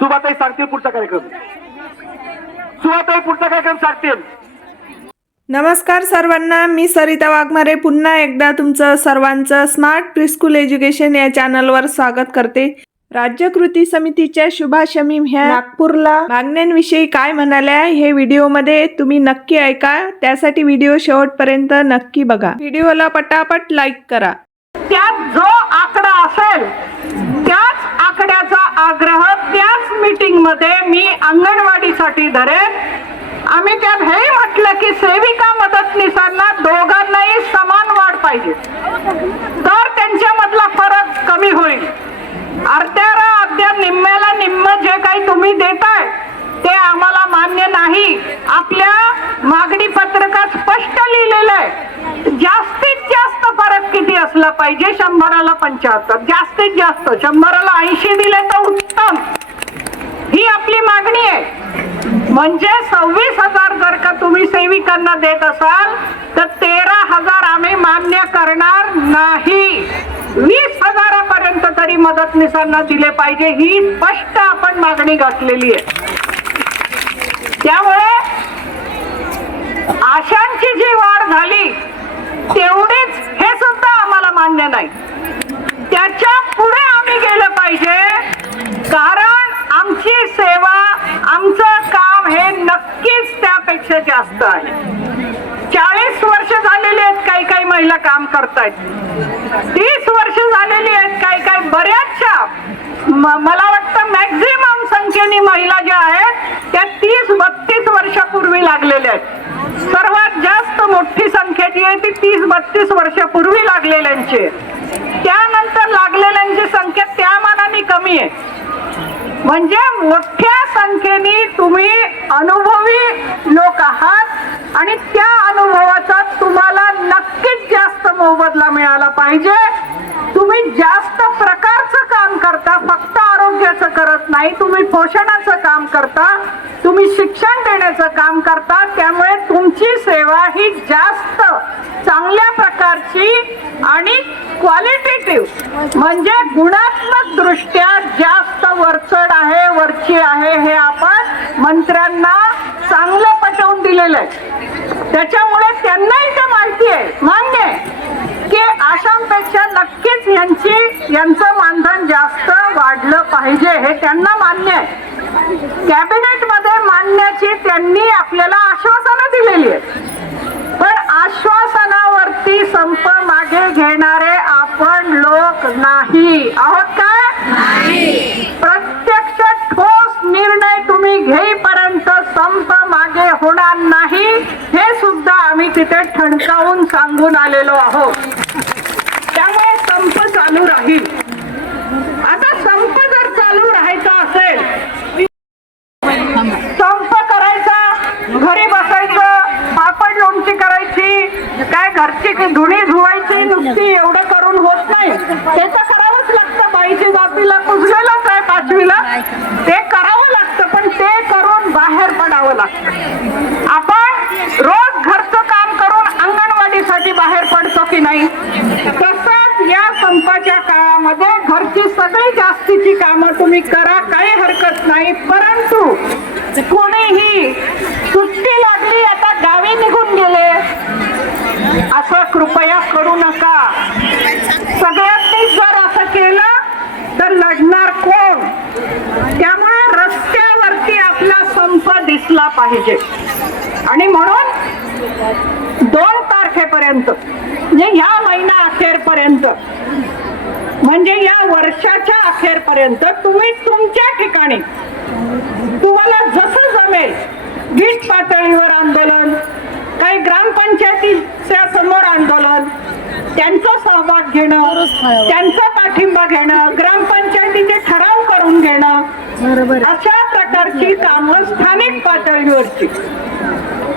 सुभाताई सांगतील पुढचा कार्यक्रम. सुभाताई पुढचा कार्यक्रम सांगतील. नमस्कार सर्वांना मी सरिता वाघमारे. पुन्हा एकदा तुमचं सर्वांचं स्मार्ट प्रिस्कूल एज्युकेशन या चॅनलवर स्वागत करते. राज्य कृती समितीच्या शुभा शमीम ह्या नागपूरला मागण्यांविषयी काय म्हणाल्या हे व्हिडिओमध्ये तुम्ही नक्की ऐका. त्यासाठी व्हिडिओ शेवटपर्यंत नक्की बघा. व्हिडिओला पटापट लाईक करा त्यात जो आकडा असेल त्याच आकड्याचा आग्रह मीटिंगमध्ये मी अंगणवाडीसाठी धरेन. आम्ही त्यात हे म्हटलं की सेविका मदतनीसांना दोघांनाही समान वाढ पाहिजे. तर त्यांच्यामधला फरक कमी होईल. अर्ध्याला अर्ध्या निम्म्याला निम्म जे काही तुम्ही देताय ते आम्हाला मान्य नाही. आपल्या मागणी पत्रकात स्पष्ट लिहिलेलं आहे. जास्तीत जास्त फरक किती असला पाहिजे? शंभराला पंच्याहत्तर. जास्तीत जास्त. शंभराला ऐंशी दिले तर उत्तम. ही आपली मागणी आहे. म्हणजे सव्वीस हजार जर का तुम्ही सेविकांना देत असाल तर तेरा हजार आम्ही मान्य करणार नाही. वीस हजारापर्यंत तरी मदतनीसांना दिले पाहिजे ही स्पष्ट आपण मागणी घातलेली आहे त्यामुळे आशांची जी वाढ झाली तेवढीच हे सुद्धा आम्हाला मान्य नाही त्याच्या पुढे आम्ही गेलं पाहिजे कारण आमची सेवा आमचं काम हे वर्ष जास्त आहे. चाळीस वर्ष झालेली आहेत काही काही महिला काम करतायत. तीस वर्ष झालेली आहेत काही काही बऱ्याचशा. मला वाटतं मॅक्झिमम संख्येने महिला ज्या आहेत त्या तीस बत्तीस वर्षापूर्वी लागलेल्या आहेत. सर्वात जास्त मोठी संख्या जी आहे ती तीस बत्तीस वर्षापूर्वी लागलेल्यांची त्यानंतर लागलेल्यांची संख्या त्या मानाने कमी आहे. म्हणजे मोठ्या अनुभवी लोक आहात आणि त्या अनुभवाचा तुम्हाला नक्कीच जास्त मोबदला मिळाला पाहिजे. तुम्ही जास्त प्रकारचं काम करता फक्त आरोग्याचं करत नाही तुम्ही पोषणाचं काम करता तुम्ही शिक्षण देण्याचं काम करता त्यामुळे तुमची सेवा ही जास्त चांगल्या प्रकारची आणि क्वालिटेटिव्ह म्हणजे गुणात्मक दृष्ट्या जास्त वरचढ आहे वरची आहे हे आपण मंत्र्यांना चांगलं पटवून दिलेलं आहे. त्याच्यामुळे त्यांनाही ते माहिती आहे. मान्य आहे की आसामपेक्षा नक्कीच यांची यांचं मानधन जास्त वाढलं पाहिजे हे त्यांना मान्य आहे. कॅबिनेटमध्ये मानण्याची त्यांनी आपल्याला आश्वासनं दिलेली आहेत. आश्वासनावरती संप मागे घेणारे आपण लोक नाही. आहोत काय? प्रत्यक्ष ठोस निर्णय तुम्ही घेईपर्यंत संप मागे होणार नाही. हे सुद्धा आम्ही तिथे ठणकावून सांगून आलेलो आहोत. त्यामुळे संप चालू राहील आता संप जर चालू राहायचा असेल संप करायचा घरी बसायचं पापड लोणची करायची काय घरची धुणी धुवायची नुसती एवढं करून होत नाही. ते तर करावंच लागतं बाईची जातीला कुजलेलंच आहे पाचवीला. ते करावं लागतं पण ते करून बाहेर पडावं लागतं. आपण रोज घरचं काम करून अंगणवाडीसाठी बाहेर पडतो की नाही? तसंच या संपाच्या काळामध्ये घरची सगळी जास्तीची कामं तुम्ही करा काही हरकत नाही परंतु कोणीही सुट्टी लागली आता गावी निघून गेले असं कृपया करू नका सगळ्यांनी जर असं केलं तर लढणार कोण त्यामुळे रस्त्यावरती आपला दिसला पाहिजे. आणि म्हणून दोन तारखेपर्यंत म्हणजे ह्या महिना अखेरपर्यंत म्हणजे या वर्षाच्या अखेरपर्यंत तुम्ही तुमच्या ठिकाणी तुम्हाला जसं जमेल गीत पातळीवर आंदोलन काही ग्रामपंचायतीच्या समोर आंदोलन त्यांचा सहभाग घेणं त्यांचा पाठिंबा घेणं ग्रामपंचायतीचे ठराव करून घेणं अशा प्रकारची कामं स्थानिक पातळीवरची.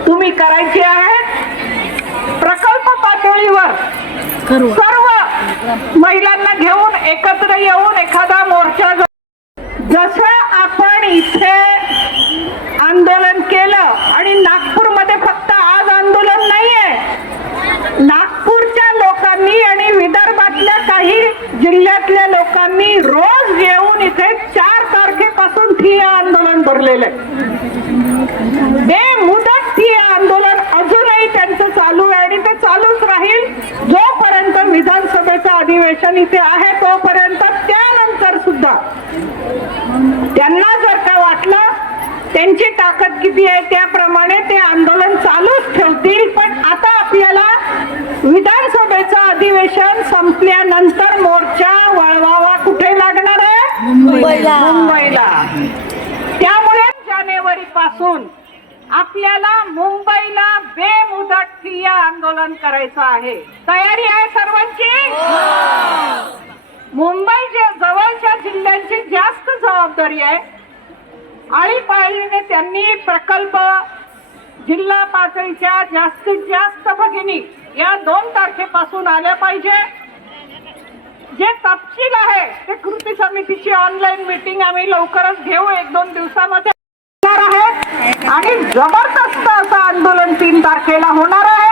तुम्ही करायची आहेत प्रकल्प पातळीवर. सर्व महिलांना घेऊन एकत्र येऊन एखादा मोर्चा जसं आपण इथे आंदोलन केलं आणि नागपूरमध्ये फक्त आज आंदोलन नाहीये नागपूरच्या लोकांनी आणि विदर्भातल्या काही जिल्ह्यातल्या लोकांनी रोज येऊन इथे चार तारखेपासून ठिय्या आहे. ते मुदत ती आंदोलन अजूनही त्यांचं चालू आहे आणि ते चालूच राहील जोपर्यंत विधानसभेचं अधिवेशन इथे आहे तोपर्यंत त्यानंतर सुद्धा त्यांना जर का वाटलं त्यांची ताकद किती आहे त्याप्रमाणे ते आंदोलन चालूच ठेवतील. पण आता आपल्याला विधानसभेचं अधिवेशन संपल्यानंतर मोर्चा वळवावा कुठे लागणार आहे? मुंबईला. पासून आपल्याला मुंबईला बेमुदत ठिय्या आंदोलन करायचं आहे. तयारी आहे सर्वांची? मुंबईच्या जवळच्या जिल्ह्यांची जास्त जबाबदारी आहे आळीपाळीने त्यांनी प्रकल्प जिल्हा पातळीच्या जास्तीत जास्त भगिनी या दोन तारखेपासून आल्या पाहिजे. जे तपशील आहे ते कृती समितीची ऑनलाईन मीटिंग आम्ही लवकरच घेऊ एक दोन दिवसामध्ये. आणि जबरदस्त असं आंदोलन तीन तारखेला होणार आहे.